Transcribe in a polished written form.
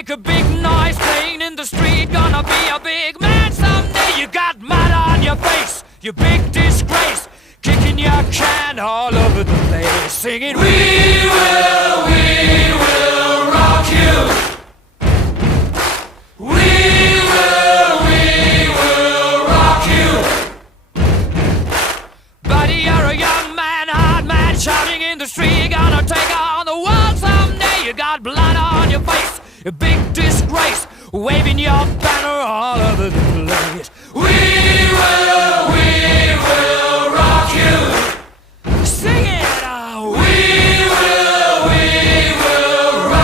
make a big noise playing in the street. Gonna be a big man someday. You got mud on your face, you big disgrace. Kicking your can all over the place, singing, we will rock you. We will rock you. Buddy, you're a young man, hard man, shouting in the street. Gonna take on the world someday. You got blood on your face, a big disgrace, waving your banner all over the place. We